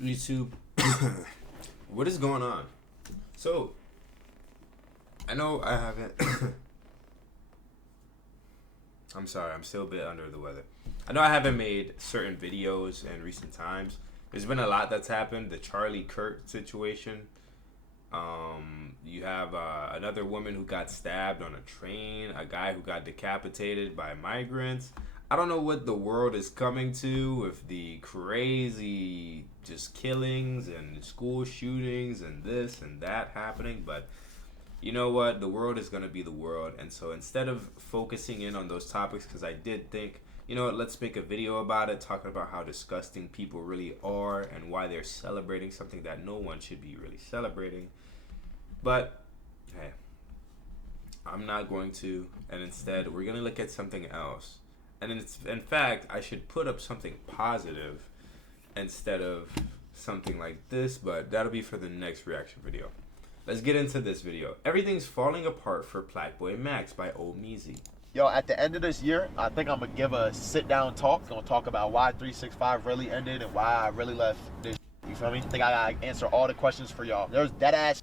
YouTube, what is going on? So, I know I haven't. I'm sorry, I'm still a bit under the weather. I know I haven't made certain videos in recent times. There's been a lot that's happened. The Charlie Kirk situation. You have another woman who got stabbed on a train, a guy who got decapitated by migrants. I don't know what the world is coming to with the crazy just killings and school shootings and this and that happening, but you know what? The world is going to be the world. And so instead of focusing in on those topics, because I did think, you know what, let's make a video about it, talking about how disgusting people really are and why they're celebrating something that no one should be really celebrating. But hey, I'm not going to. And instead, we're going to look at something else. And in fact, I should put up something positive instead of something like this, but that'll be for the next reaction video. Let's get into this video. Everything's falling apart for Blackboy Max by Old Meezy. Yo, at the end of this year, I think I'm gonna give a sit-down talk. I'm gonna talk about why 365 really ended and why I really left this. You feel me? I think I gotta answer all the questions for y'all. There's dead ass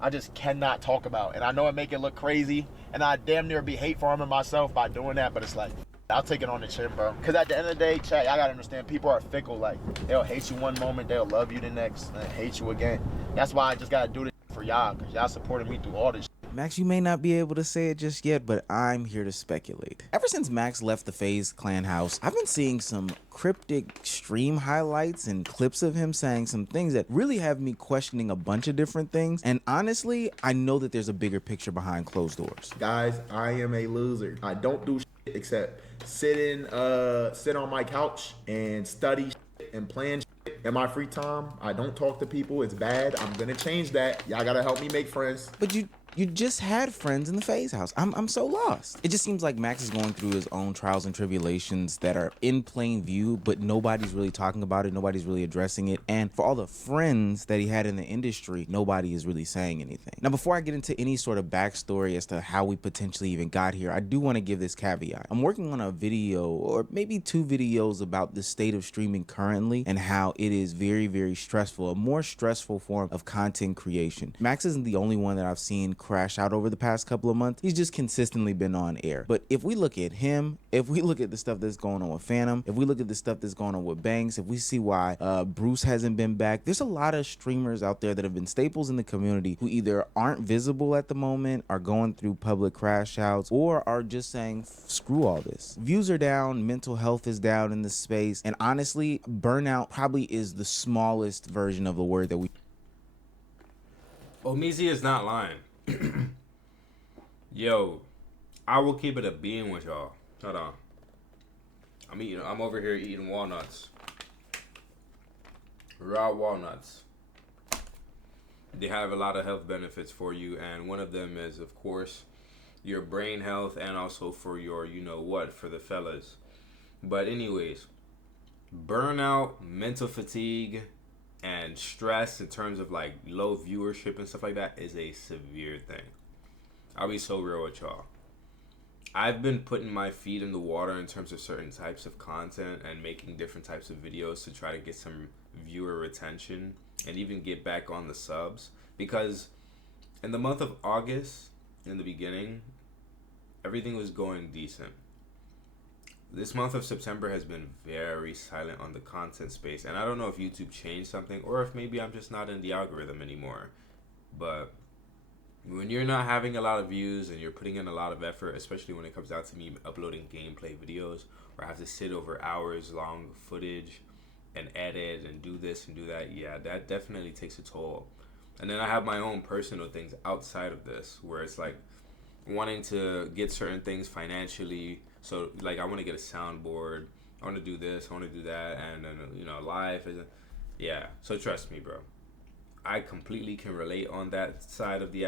I just cannot talk about, and I know it make it look crazy, and I damn near be hate farming myself by doing that, but it's like, I'll take it on the chin, bro. Because at the end of the day, chat, y'all gotta understand, people are fickle. Like, they'll hate you one moment, they'll love you the next, and hate you again. That's why I just gotta do this for y'all, because y'all supported me through all this. Max, you may not be able to say it just yet, but I'm here to speculate. Ever since Max left the FaZe clan house, I've been seeing some cryptic stream highlights and clips of him saying some things that really have me questioning a bunch of different things. And honestly, I know that there's a bigger picture behind closed doors. Guys, I am a loser. I don't do shit except sit on my couch and study shit and plan shit in my free time. I don't talk to people. It's bad. I'm gonna change that. Y'all gotta help me make friends. But you just had friends in the FaZe house. I'm so lost. It just seems like Max is going through his own trials and tribulations that are in plain view, but nobody's really talking about it. Nobody's really addressing it. And for all the friends that he had in the industry, nobody is really saying anything. Now, before I get into any sort of backstory as to how we potentially even got here, I do want to give this caveat. I'm working on a video, or maybe 2 videos, about the state of streaming currently and how it is very, very stressful, a more stressful form of content creation. Max isn't the only one that I've seen crash out over the past couple of months. He's just consistently been on air. But if we look at him, if we look at the stuff that's going on with Phantom, if we look at the stuff that's going on with Banks, if we see why Bruce hasn't been back, there's a lot of streamers out there that have been staples in the community who either aren't visible at the moment, are going through public crash outs, or are just saying screw all this. Views are down, mental health is down in this space, and honestly, burnout probably is the smallest version of the word that we. Old Meezy is not lying. Yo, I will keep it a bean with y'all. Hold on. I'm over here eating walnuts. Raw walnuts. They have a lot of health benefits for you, and one of them is, of course, your brain health, and also for your, you know what, for the fellas. But anyways, burnout, mental fatigue, and stress in terms of like low viewership and stuff like that is a severe thing. I'll be so real with y'all. I've been putting my feet in the water in terms of certain types of content and making different types of videos to try to get some viewer retention and even get back on the subs, because in the month of August, in the beginning, everything was going decent. This month of September has been very silent on the content space, and I don't know if YouTube changed something or if maybe I'm just not in the algorithm anymore. But when you're not having a lot of views and you're putting in a lot of effort, especially when it comes down to me uploading gameplay videos where I have to sit over hours long footage and edit and do this and do that, yeah, that definitely takes a toll. And then I have my own personal things outside of this where it's like wanting to get certain things financially. So, like, I want to get a soundboard, I want to do this, I want to do that, and then, you know, live is, yeah. So trust me, bro. I completely can relate on that side of the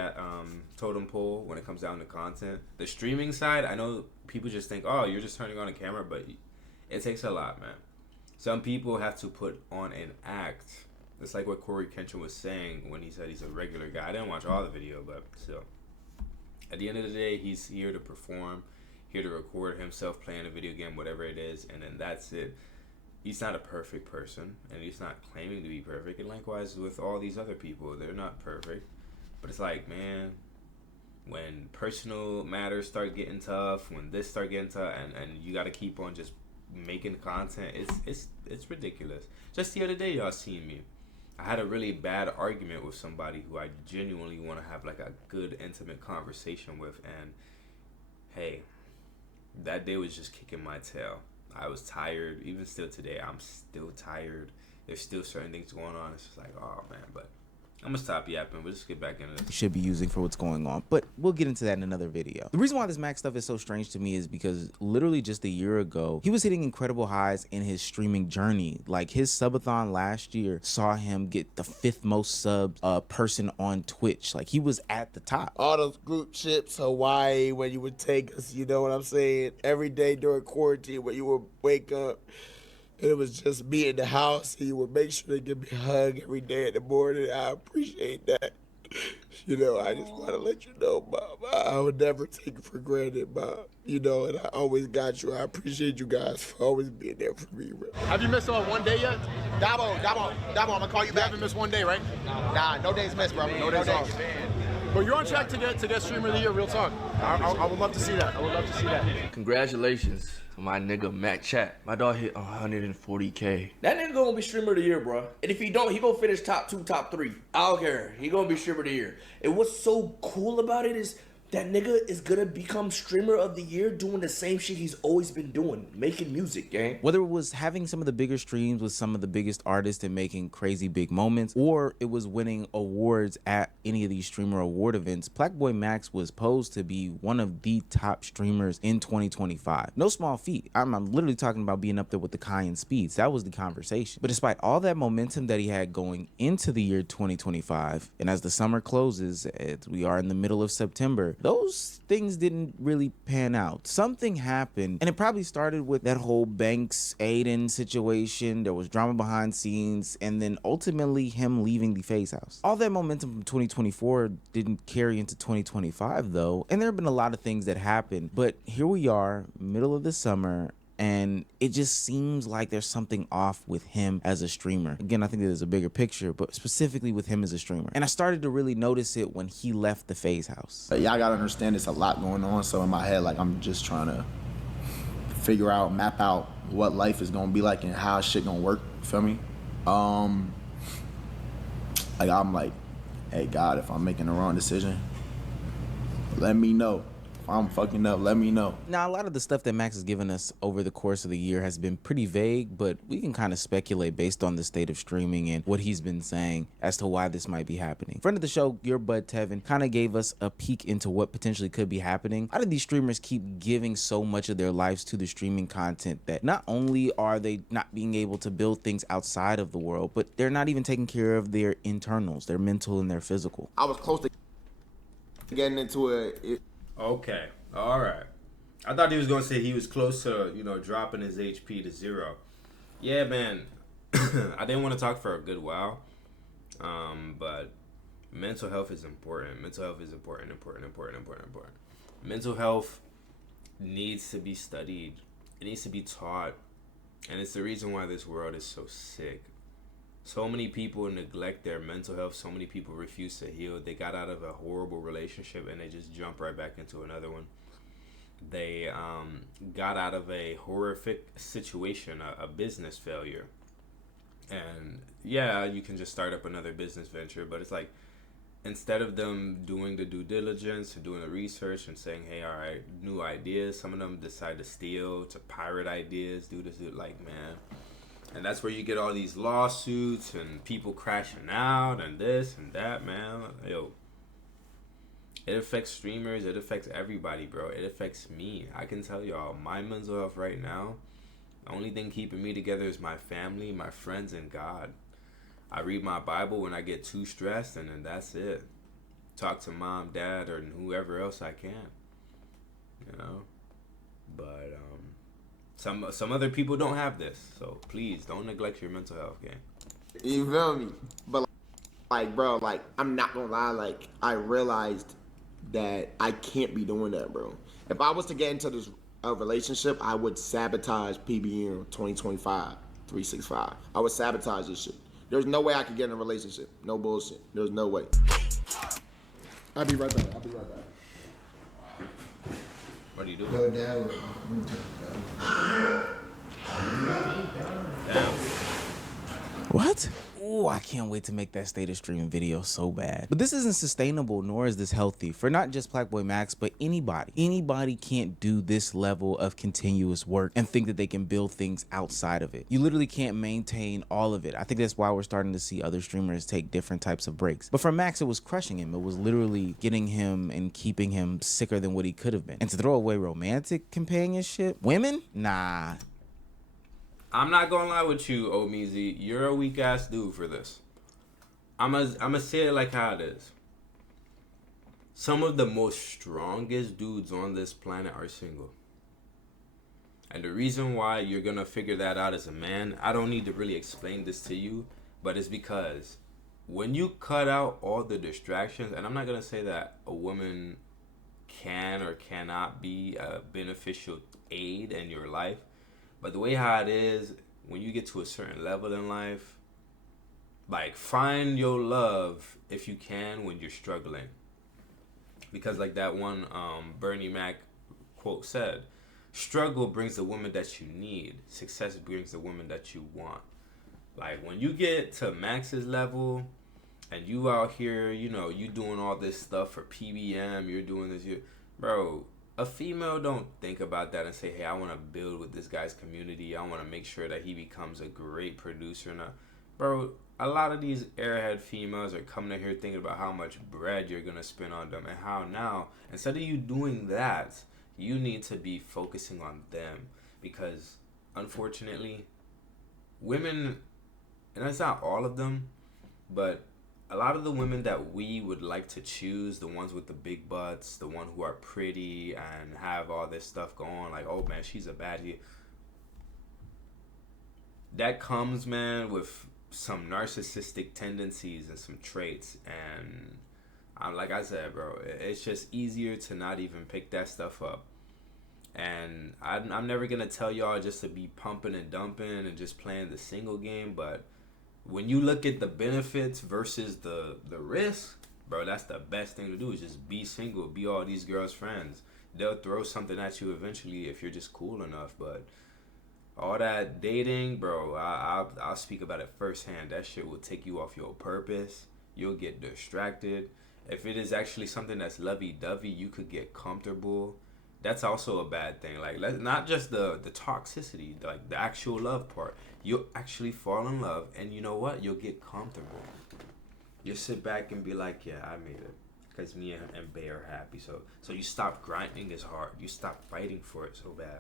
totem pole when it comes down to content. The streaming side, I know people just think, oh, you're just turning on a camera, but it takes a lot, man. Some people have to put on an act. It's like what Corey Kenshin was saying when he said he's a regular guy. I didn't watch all the video, but still. At the end of the day, he's here to perform, here to record himself playing a video game, whatever it is, and then that's it. he's not a perfect person, and he's not claiming to be perfect. And likewise with all these other people, they're not perfect. But it's like, man, when personal matters start getting tough, when this start getting tough, and you got to keep on just making content, it's ridiculous. Just the other day, y'all seen me. I had a really bad argument with somebody who I genuinely want to have like a good, intimate conversation with, and hey, that day was just kicking my tail. I was tired. Even still today, I'm still tired. There's still certain things going on. It's just like, oh man, but I'm gonna stop yapping. We'll just get back into this. Should be using for what's going on, but we'll get into that in another video. The reason why this Max stuff is so strange to me is because literally just a year ago, he was hitting incredible highs in his streaming journey. Like his subathon last year saw him get the 5th most subs person on Twitch. Like he was at the top. All those group trips, Hawaii, when you would take us, you know what I'm saying? Every day during quarantine, when you would wake up, and it was just me in the house, and you would make sure to give me a hug every day in the morning. I appreciate that. You know, I just want to let you know, Bob, I would never take it for granted, Bob. You know, and I always got you. I appreciate you guys for always being there for me, bro. Have you missed on one day yet? Dabo, I'm gonna call you back. You haven't missed one day, right? Nah, no days missed, bro. No days off. But you're on track to get streamer of the year, real talk. I would love to see that. I would love to see that. Congratulations to my nigga Matt Chat. My dog hit 140K. That nigga gonna be streamer of the year, bro. And if he don't, he gonna finish top 2, top 3. I don't care. He gonna be streamer of the year. And what's so cool about it is that nigga is gonna become streamer of the year doing the same shit he's always been doing, making music, gang. Whether it was having some of the bigger streams with some of the biggest artists and making crazy big moments, or it was winning awards at any of these streamer award events, Blackboy Max was posed to be one of the top streamers in 2025. No small feat. I'm literally talking about being up there with the Kai and Speeds. That was the conversation. But despite all that momentum that he had going into the year 2025, and as the summer closes, as we are in the middle of September, those things didn't really pan out. Something happened, and it probably started with that whole Banks Aiden situation. There was drama behind scenes, and then ultimately him leaving the Phase House. All that momentum from 2024 didn't carry into 2025 though, and there have been a lot of things that happened, but here we are, middle of the summer, and it just seems like there's something off with him as a streamer. Again, I think there's a bigger picture, but specifically with him as a streamer. And I started to really notice it when he left the Phase House. Y'all gotta understand there's a lot going on, so in my head, like, I'm just trying to figure out, map out what life is gonna be like and how shit gonna work, feel me? Like, I'm like, hey, God, if I'm making the wrong decision, let me know. If I'm fucking up, let me know. Now, a lot of the stuff that Max has given us over the course of the year has been pretty vague, but we can kind of speculate based on the state of streaming and what he's been saying as to why this might be happening. Friend of the show, Your Bud Tevin, kind of gave us a peek into what potentially could be happening. How do these streamers keep giving so much of their lives to the streaming content that not only are they not being able to build things outside of the world, but they're not even taking care of their internals, their mental and their physical? I was close to getting into it. Okay, all right. I thought he was gonna say he was close to, dropping his HP to 0. Yeah, man. I didn't want to talk for a good while, but mental health is important. Mental health is important. Mental health needs to be studied. It needs to be taught, and it's the reason why this world is so sick. So many people neglect their mental health. So many people refuse to heal. They got out of a horrible relationship and they just jump right back into another one. They got out of a horrific situation, a business failure. And yeah, you can just start up another business venture, but it's like, instead of them doing the due diligence and doing the research and saying, hey, all right, new ideas, some of them decide to steal, to pirate ideas, do this, man. And that's where you get all these lawsuits and people crashing out and this and that, man. Yo, it affects streamers. It affects everybody, bro. It affects me. I can tell y'all, my mental health right now, the only thing keeping me together is my family, my friends, and God. I read my Bible when I get too stressed, and then that's it. Talk to mom, dad, or whoever else I can. But some other people don't have this, so please don't neglect your mental health, gang. You feel me? But like, bro, like, I'm not gonna lie, like, I realized that I can't be doing that, bro. If I was to get into this relationship, I would sabotage PBM 2025 365. I would sabotage this shit. There's no way I could get in a relationship. No bullshit. There's no way. I'll be right back. What are you doing? Go down. Damn. What? Ooh, I can't wait to make that status stream video so bad. But this isn't sustainable, nor is this healthy for not just Blackboy Max, but anybody. Anybody can't do this level of continuous work and think that they can build things outside of it. You literally can't maintain all of it. I think that's why we're starting to see other streamers take different types of breaks. But for Max, it was crushing him. It was literally getting him and keeping him sicker than what he could have been. And to throw away romantic companionship, women? Nah. I'm not gonna lie with you, Omeezy. You're a weak ass dude for this. I'ma say it like how it is. Some of the most strongest dudes on this planet are single. And the reason why you're gonna figure that out as a man, I don't need to really explain this to you, but it's because when you cut out all the distractions, and I'm not gonna say that a woman can or cannot be a beneficial aid in your life, but the way how it is, when you get to a certain level in life, like, find your love if you can when you're struggling. Because like that one Bernie Mac quote said, struggle brings the woman that you need. Success brings the woman that you want. Like, when you get to Max's level and you out here, you know, you doing all this stuff for PBM, you're doing this, bro, a female don't think about that and say, hey, I want to build with this guy's community. I want to make sure that he becomes a great producer. Now, bro, a lot of these airhead females are coming in here thinking about how much bread you're going to spend on them and how now, instead of you doing that, you need to be focusing on them. Because, unfortunately, women, and that's not all of them, but a lot of the women that we would like to choose, the ones with the big butts, the one who are pretty and have all this stuff going, like, oh man, she's a baddie. That comes, man, with some narcissistic tendencies and some traits. And like I said, bro, it's just easier to not even pick that stuff up. And I'm never gonna tell y'all just to be pumping and dumping and just playing the single game, but when you look at the benefits versus the risk, bro, that's the best thing to do, is just be single, be all these girls' friends. They'll throw something at you eventually if you're just cool enough. But all that dating, bro, I'll speak about it firsthand. That shit will take you off your purpose. You'll get distracted. If it is actually something that's lovey-dovey, you could get comfortable. That's also a bad thing. Like, not just the toxicity, like the actual love part. You'll actually fall in love, and you know what? You'll get comfortable. You'll sit back and be like, yeah, I made it. Because me and Bay are happy. So you stop grinding as hard. You stop fighting for it so bad.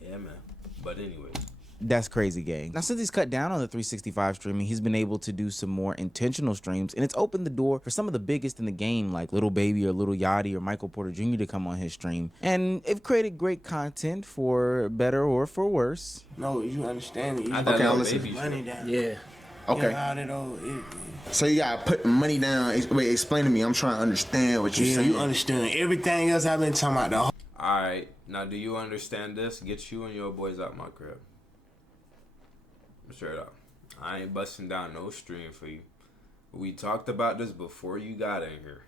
Yeah, man. But anyways. That's crazy, gang. Now, since he's cut down on the 365 streaming, he's been able to do some more intentional streams, and it's opened the door for some of the biggest in the game, like Lil Baby or Lil Yachty or Michael Porter Jr. to come on his stream. And they've created great content, for better or for worse. No, you understand it. Okay, I'll listen. Money down. Yeah. Okay. So you gotta put money down. Wait, explain to me. I'm trying to understand what you're saying. You understand everything else I've been talking about. The whole Alright, now do you understand this? Get you and your boys out my crib. Straight up. I ain't busting down no stream for you. We talked about this before you got in here.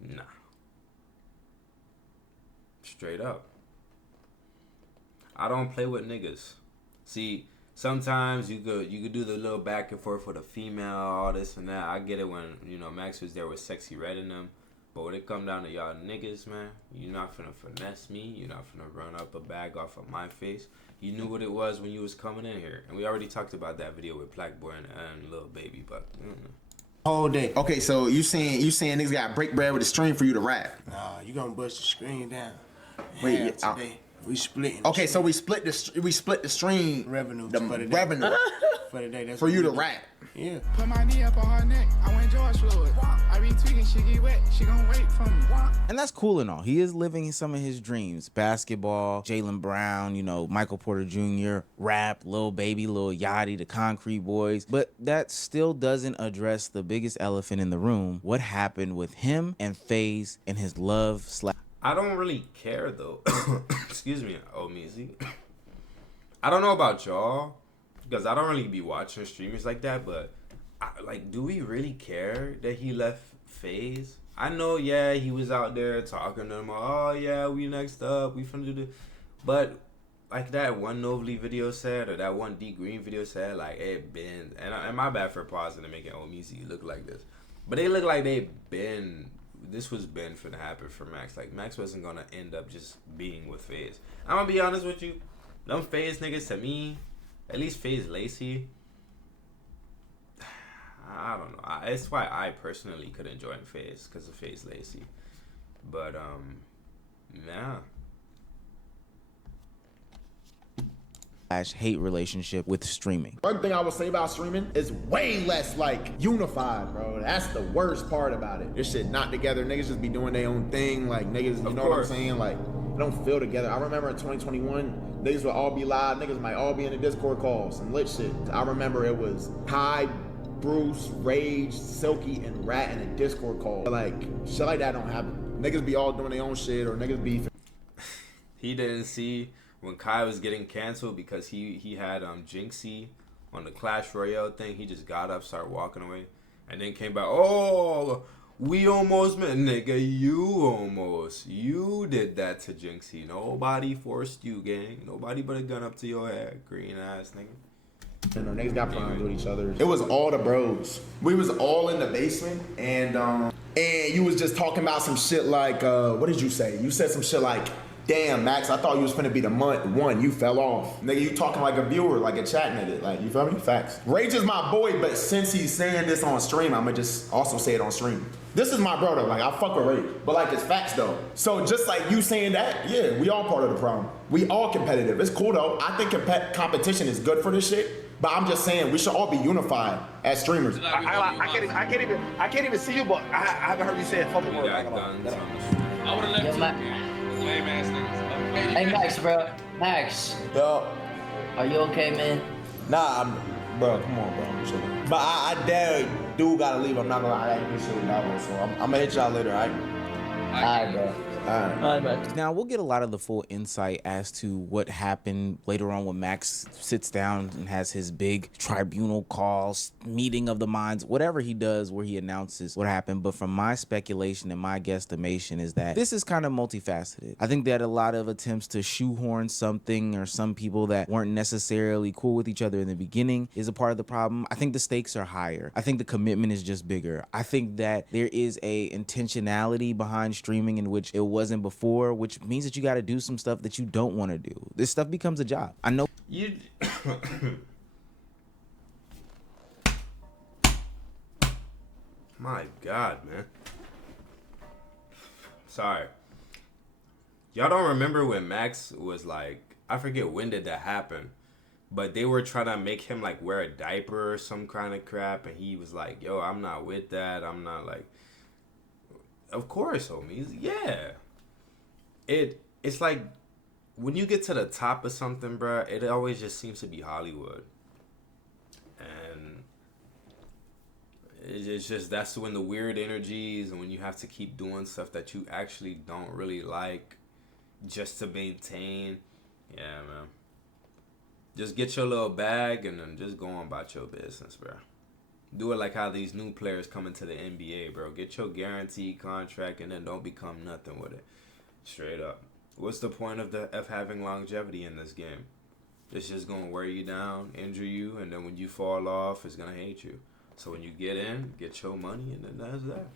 Nah. Straight up. I don't play with niggas. See, sometimes you could do the little back and forth with a female, all this and that. I get it when, you know, Max was there with Sexy Red in them. But when it come down to y'all niggas, man, you're not finna finesse me. You're not finna run up a bag off of my face. You knew what it was when you was coming in here. And we already talked about that video with Blackboy and Lil Baby, but whole day. Okay, so you saying niggas gotta break bread with a stream for you to rap? Nah, you gonna bust the screen down. Wait, yeah, today. We splitting. Okay, so we split the stream revenue the for the day. revenue for the day. That's for you to rap. Yeah. Put my knee up on her neck. I went George Floyd. I be tweaking, she get wet. She gon' wait for me. And that's cool and all. He is living some of his dreams. Basketball, Jaylen Brown, you know, Michael Porter Jr., rap, Lil Baby, Lil Yachty, the Concrete Boys. But that still doesn't address the biggest elephant in the room. What happened with him and FaZe and his love / I don't really care though. Excuse me, Omeezy. I don't know about y'all, because I don't really be watching streamers like that, but like, do we really care that he left FaZe? I know, yeah, he was out there talking to them. Oh yeah, we next up, we finna do this. But like that one Novely video said, or that one D Green video said, like it been, and my bad for pausing and making Omeezy look like this, but they look like they been. This was been finna happen for Max. Like Max wasn't gonna end up just being with FaZe. I'm gonna be honest with you, them FaZe niggas to me, at least FaZe Lacey. I don't know. It's why I personally couldn't join FaZe because of FaZe Lacey. But yeah. Hate relationship with streaming. One thing I would say about streaming is way less like unified, bro. That's the worst part about it. This shit not together. Niggas just be doing their own thing. Like niggas, you know what I'm saying? Like they don't feel together. I remember in 2021, niggas would all be live. Niggas might all be in the Discord calls and lit shit. I remember it was Kai, Bruce, Rage, Silky, and Rat in a Discord call. Like shit like that don't happen. Niggas be all doing their own shit or niggas be. He didn't see when Kai was getting canceled because he had Jinxie on the Clash Royale thing. He just got up, started walking away, and then came back. Oh, we almost met, nigga. You did that to Jinxie. Nobody forced you, gang. Nobody put a gun up to your head, green ass nigga. You know, niggas got problems with each other. It was all the bros. We was all in the basement, and you was just talking about some shit like, what did you say? You said some shit like, damn, Max, I thought you was finna be the one. You fell off. Nigga, you talking like a viewer, like a chat nigga. Like, you feel me? Facts. Rage is my boy, but since he's saying this on stream, I'ma just also say it on stream. This is my brother. Like, I fuck with Rage. But, like, it's facts, though. So, just like you saying that, yeah, we all part of the problem. We all competitive. It's cool, though. I think competition is good for this shit. But I'm just saying, we should all be unified as streamers. I can't even see you, but I haven't heard you say a fucking word. I would have left too. Lame ass niggas. Hey Max, bro. Max. Yo. Are you okay, man? Nah, bro, come on, bro. I'm chilling. But I do gotta leave. I'm not gonna lie. I gotta do shit with Davo, so I'm gonna hit y'all later, alright? Alright, bro. Alright, Max. Now we'll get a lot of the full insight as to what happened later on when Max sits down and has his big tribunal calls, meeting of the minds, whatever he does where he announces what happened. But from my speculation and my guesstimation is that this is kind of multifaceted. I think that a lot of attempts to shoehorn something or some people that weren't necessarily cool with each other in the beginning is a part of the problem. I think the stakes are higher. I think the commitment is just bigger. I think that there is a intentionality behind streaming in which it wasn't before, which means that you got to do some stuff that you don't want to do. This stuff becomes a job. I know you. My God, man. Sorry. Y'all don't remember when Max was like, I forget when did that happen, but they were trying to make him like wear a diaper or some kind of crap, and he was like, yo, I'm not with that. I'm not like, of course, homies. Yeah. It's like when you get to the top of something, bruh, it always just seems to be Hollywood. And it's just, that's when the weird energies and when you have to keep doing stuff that you actually don't really like just to maintain. Yeah, man. Just get your little bag and then just go on about your business, bro. Do it like how these new players come into the NBA, bro. Get your guaranteed contract and then don't become nothing with it. Straight up. What's the point of having longevity in this game? It's just gonna wear you down, injure you, and then when you fall off, it's gonna hate you. So when you get in, get your money, and then that's that.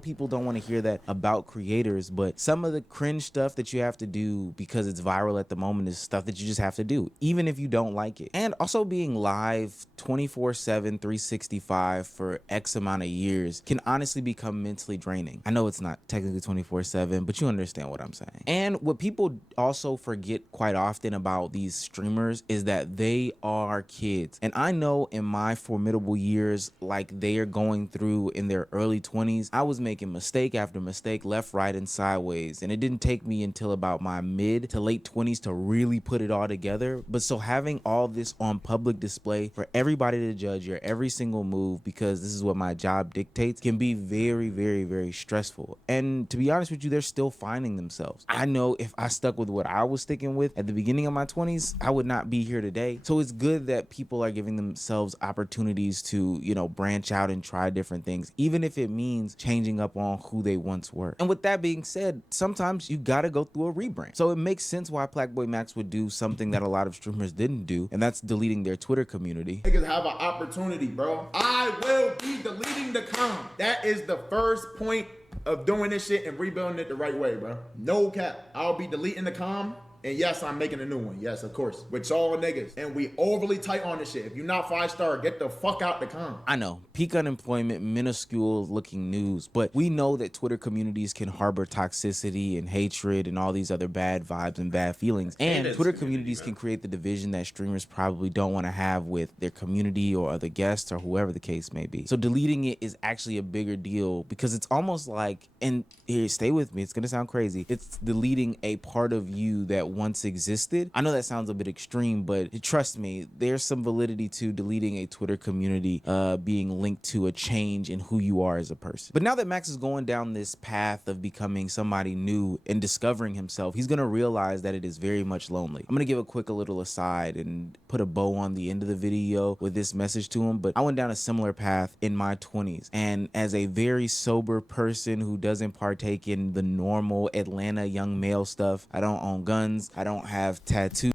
people don't want to hear that about creators, but some of the cringe stuff that you have to do because it's viral at the moment is stuff that you just have to do, even if you don't like it. And also being live 24/7, 365 for X amount of years can honestly become mentally draining. I know it's not technically 24/7, but you understand what I'm saying. And what people also forget quite often about these streamers is that they are kids. And I know in my formidable years, like they are going through in their early 20s, I was making mistake after mistake, left, right, and sideways. And it didn't take me until about my mid to late 20s to really put it all together. But so having all this on public display for everybody to judge your every single move, because this is what my job dictates, can be very, very, very stressful. And to be honest with you, they're still finding themselves. I know if I stuck with what I was sticking with at the beginning of my 20s, I would not be here today. So it's good that people are giving themselves opportunities to, you know, branch out and try different things, even if it means changing up on who they once were. And with that being said, sometimes you gotta go through a rebrand. So it makes sense why Blackboy Max would do something that a lot of streamers didn't do, and that's deleting their Twitter community. Niggas have an opportunity, bro. I will be deleting the com. That is the first point of doing this shit and rebuilding it the right way, bro. No cap. I'll be deleting the com. And yes, I'm making a new one. Yes, of course. With y'all niggas. And we overly tight on this shit. If you're not 5-star, get the fuck out the com. I know, peak unemployment, minuscule looking news, but we know that Twitter communities can harbor toxicity and hatred and all these other bad vibes and bad feelings. And Twitter communities can create the division that streamers probably don't want to have with their community or other guests or whoever the case may be. So deleting it is actually a bigger deal because it's almost like, and here, stay with me, it's gonna sound crazy, it's deleting a part of you that once existed. I know that sounds a bit extreme, but trust me, there's some validity to deleting a Twitter community being linked to a change in who you are as a person. But now that Max is going down this path of becoming somebody new and discovering himself, he's gonna realize that it is very much lonely. I'm gonna give a little aside and put a bow on the end of the video with this message to him, but I went down a similar path in my 20s, and as a very sober person who doesn't partake in the normal Atlanta young male stuff, I don't own guns, I don't have tattoos.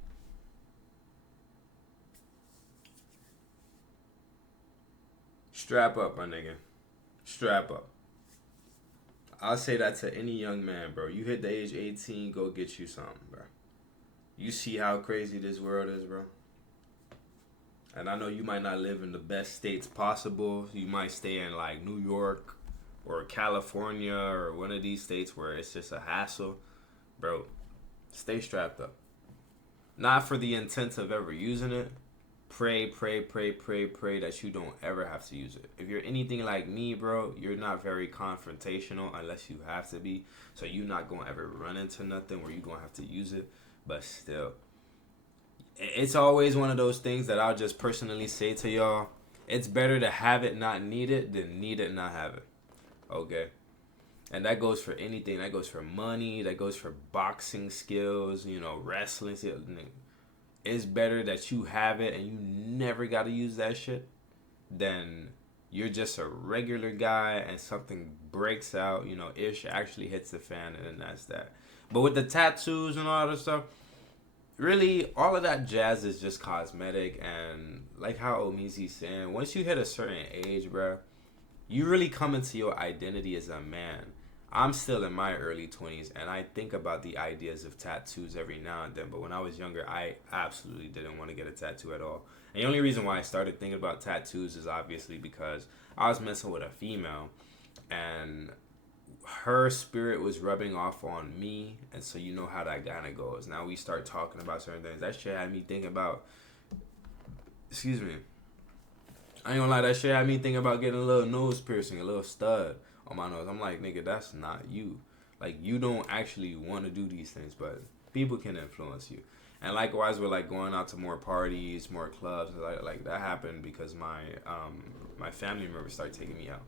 Strap up, my nigga. Strap up. I'll say that to any young man, bro. You hit the age 18, go get you something, bro. You see how crazy this world is, bro. And I know you might not live in the best states possible. You might stay in like New York or California or one of these states where it's just a hassle. Bro, stay strapped up. Not for the intent of ever using it. Pray that you don't ever have to use it. If you're anything like me, bro, you're not very confrontational unless you have to be. So you're not going to ever run into nothing where you're going to have to use it. But still, it's always one of those things that I'll just personally say to y'all. It's better to have it, not need it, than need it, not have it. Okay? And that goes for anything. That goes for money. That goes for boxing skills, you know, wrestling skills. It's better that you have it and you never got to use that shit than you're just a regular guy and something breaks out, you know, ish actually hits the fan, and then that's that. But with the tattoos and all that stuff, really, all of that jazz is just cosmetic. And like how Omizi's saying, once you hit a certain age, bro, you really come into your identity as a man. I'm still in my early 20s, and I think about the ideas of tattoos every now and then. But when I was younger, I absolutely didn't want to get a tattoo at all. And the only reason why I started thinking about tattoos is obviously because I was messing with a female, and her spirit was rubbing off on me. And so you know how that kind of goes. Now we start talking about certain things. That shit had me thinking about... Excuse me. I ain't gonna lie, that shit had me thinking about getting a little nose piercing, a little stud on my nose. I'm like, nigga, that's not you. Like, you don't actually want to do these things, but people can influence you. And likewise, we're like going out to more parties, more clubs. Like that happened because my family members started taking me out.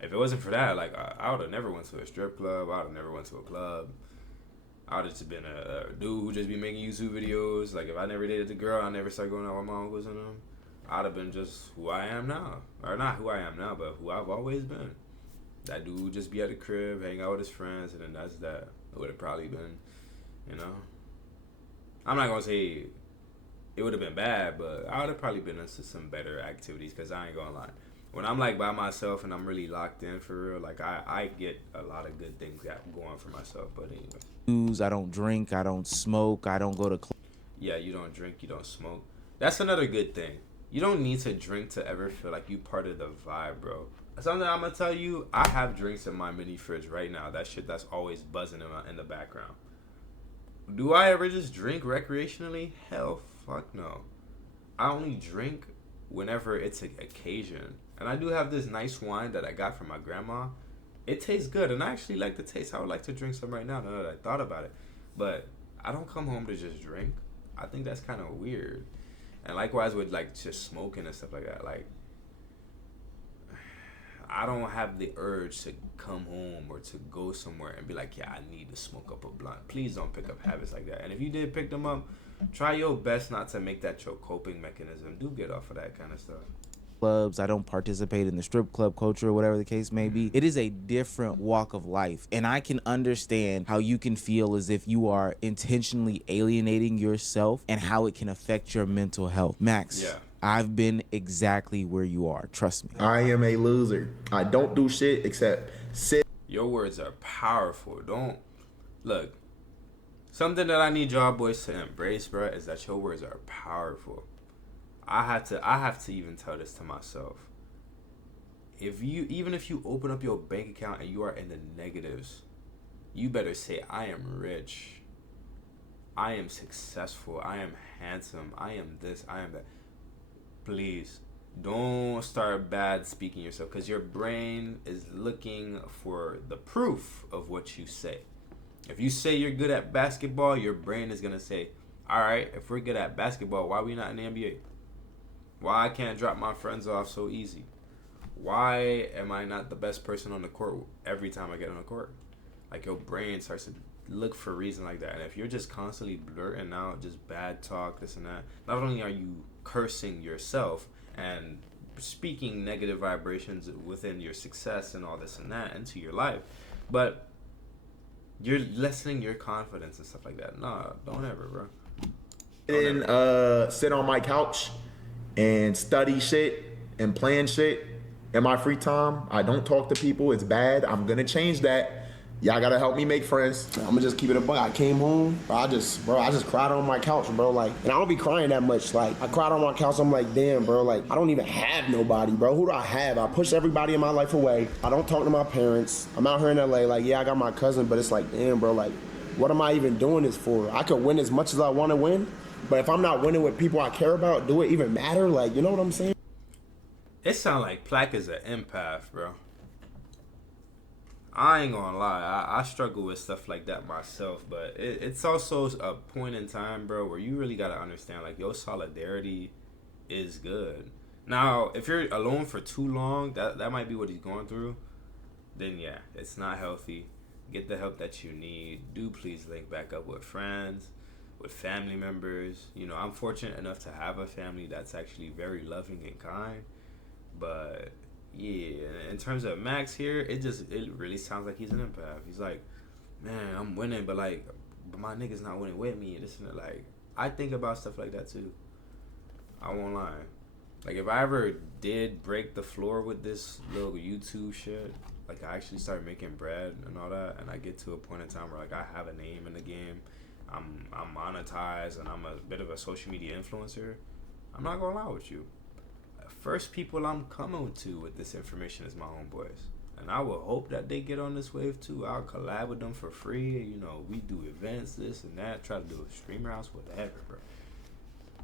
If it wasn't for that, like I would have never went to a strip club. I would have never went to a club. I would have just been a dude who just be making YouTube videos. Like if I never dated the girl, I never started going out with my uncles and them. I'd have been just who I am now. Or not who I am now, but who I've always been. That dude would just be at the crib, hang out with his friends, and then that's that. It would have probably been, you know. I'm not going to say it would have been bad, but I would have probably been into some better activities, because I ain't going to lie. When I'm like by myself and I'm really locked in for real, like I get a lot of good things going for myself. But anyway. I don't drink, I don't smoke, I don't go to clubs. Yeah, you don't drink, you don't smoke. That's another good thing. You don't need to drink to ever feel like you part of the vibe, bro. Something I'm gonna tell you, I have drinks in my mini fridge right now. That shit that's always buzzing in the background. Do I ever just drink recreationally? Hell, fuck no. I only drink whenever it's an occasion. And I do have this nice wine that I got from my grandma. It tastes good, and I actually like the taste. I would like to drink some right now that I thought about it. But I don't come home to just drink. I think that's kind of weird. And likewise with like just smoking and stuff like that. Like, I don't have the urge to come home or to go somewhere and be like, yeah, I need to smoke up a blunt. Please don't pick up habits like that. And if you did pick them up, try your best not to make that your coping mechanism. Do get off of that kind of stuff. Clubs. I don't participate in the strip club culture or whatever the case may be. It is a different walk of life. And I can understand how you can feel as if you are intentionally alienating yourself and how it can affect your mental health. Max, Yeah. I've been exactly where you are. Trust me. I am a loser. I don't do shit except sit. Your words are powerful. Don't look. Something that I need y'all boys to embrace, bro, is that your words are powerful. I have to even tell this to myself. Even if you open up your bank account and you are in the negatives, you better say, I am rich. I am successful. I am handsome. I am this. I am that. Please don't start bad speaking yourself, because your brain is looking for the proof of what you say. If you say you're good at basketball, your brain is going to say, all right, if we're good at basketball, why are we not in the NBA? Why I can't drop my friends off so easy? Why am I not the best person on the court every time I get on the court? Like, your brain starts to look for reason like that. And if you're just constantly blurting out just bad talk, this and that, not only are you cursing yourself and speaking negative vibrations within your success and all this and that into your life, but you're lessening your confidence and stuff like that. Nah, don't ever, bro. Sit on my couch and study shit and plan shit in my free time. I don't talk to people. It's bad. I'm gonna change that. Y'all gotta help me make friends. I'm gonna just keep it a buck. I came home, bro, I just cried on my couch, bro. Like, and I don't be crying that much. Like, I cried on my couch. I'm like, damn, bro. Like, I don't even have nobody, bro. Who do I have? I push everybody in my life away. I don't talk to my parents. I'm out here in LA. Like, yeah, I got my cousin, but it's like, damn, bro. Like, what am I even doing this for? I could win as much as I want to win, but if I'm not winning with people I care about, do it even matter? Like, you know what I'm saying? It sounds like Plaque is an empath, bro. I ain't gonna lie, I struggle with stuff like that myself, but it's also a point in time, bro, where you really gotta understand, like, your solidarity is good. Now, if you're alone for too long, that might be what he's going through, then yeah, it's not healthy. Get the help that you need. Do please link back up with friends, with family members. You know, I'm fortunate enough to have a family that's actually very loving and kind, but yeah, in terms of Max here, it really sounds like he's an empath. He's like, man, I'm winning, but my nigga's not winning with me. This and that. Like, I think about stuff like that too. I won't lie. Like, if I ever did break the floor with this little YouTube shit, like, I actually start making bread and all that, and I get to a point in time where, like, I have a name in the game, I'm monetized, and I'm a bit of a social media influencer, I'm not gonna lie with you. First people I'm coming to with this information is my homeboys. And I will hope that they get on this wave too. I'll collab with them for free. You know, we do events, this and that. Try to do a streamer house, whatever, bro.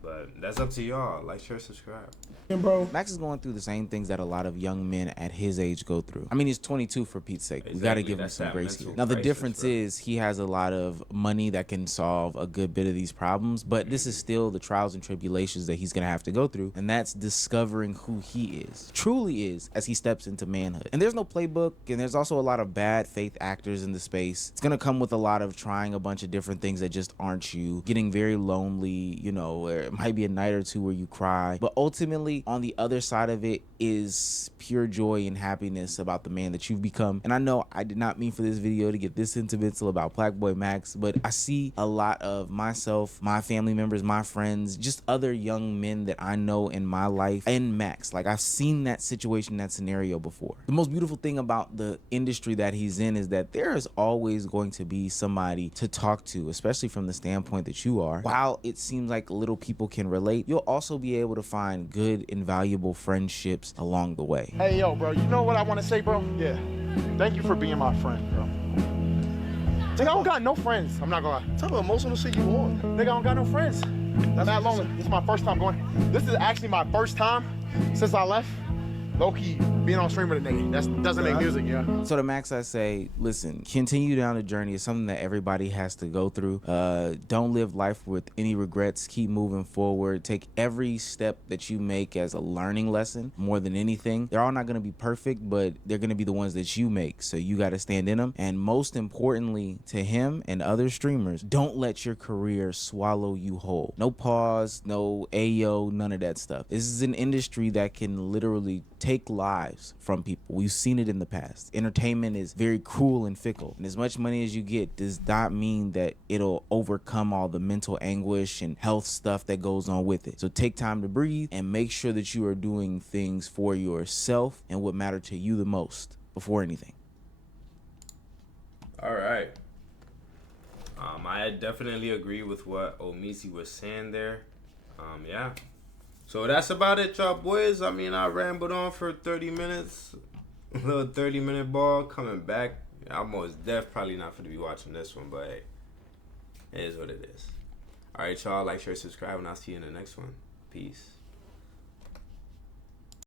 But that's up to y'all. Like, share, subscribe. Bro, Max is going through the same things that a lot of young men at his age go through. I mean, he's 22 for Pete's sake. Exactly. We got to give him That's some that grace here. mental Now, the crisis, difference bro. is he has a lot of money that can solve a good bit of these problems, but this is still the trials and tribulations that he's going to have to go through, and that's discovering who he is, truly is, as he steps into manhood. And there's no playbook, and there's also a lot of bad faith actors in the space. It's going to come with a lot of trying a bunch of different things that just aren't you, getting very lonely, you know, or it might be a night or two where you cry, but ultimately on the other side of it is pure joy and happiness about the man that you've become. And I know I did not mean for this video to get this sentimental about Black Boy Max, but I see a lot of myself, my family members, my friends, just other young men that I know in my life, and Max. Like, I've seen that situation, that scenario before. The most beautiful thing about the industry that he's in is that there is always going to be somebody to talk to, especially from the standpoint that you are. While it seems like little people can relate, you'll also be able to find good and valuable friendships along the way. Hey, yo, bro, you know what I want to say, bro? Yeah. Thank you for being my friend, bro. Nigga, I don't got no friends. I'm not gonna lie. Tell me emotional shit you on. Nigga, I don't got no friends. That's not lonely. This is my first time going. This is actually my first time since I left low-key being on stream with a nigga. That doesn't make music, yeah. So to Max, I say, listen, continue down the journey. It's something that everybody has to go through. Don't live life with any regrets. Keep moving forward. Take every step that you make as a learning lesson more than anything. They're all not going to be perfect, but they're going to be the ones that you make. So you got to stand in them. And most importantly, to him and other streamers, don't let your career swallow you whole. No pause, no ayo, none of that stuff. This is an industry that can literally take lives from people. We've seen it in the past. Entertainment is very cruel and fickle. And as much money as you get does not mean that it'll overcome all the mental anguish and health stuff that goes on with it. So take time to breathe and make sure that you are doing things for yourself and what matter to you the most before anything. All right. I definitely agree with what Omisi was saying there. Yeah. So that's about it, y'all boys. I mean, I rambled on for 30 minutes. A little 30-minute ball coming back. I'm most probably not going to be watching this one, but hey, it is what it is. All right, y'all. Like, share, subscribe, and I'll see you in the next one. Peace.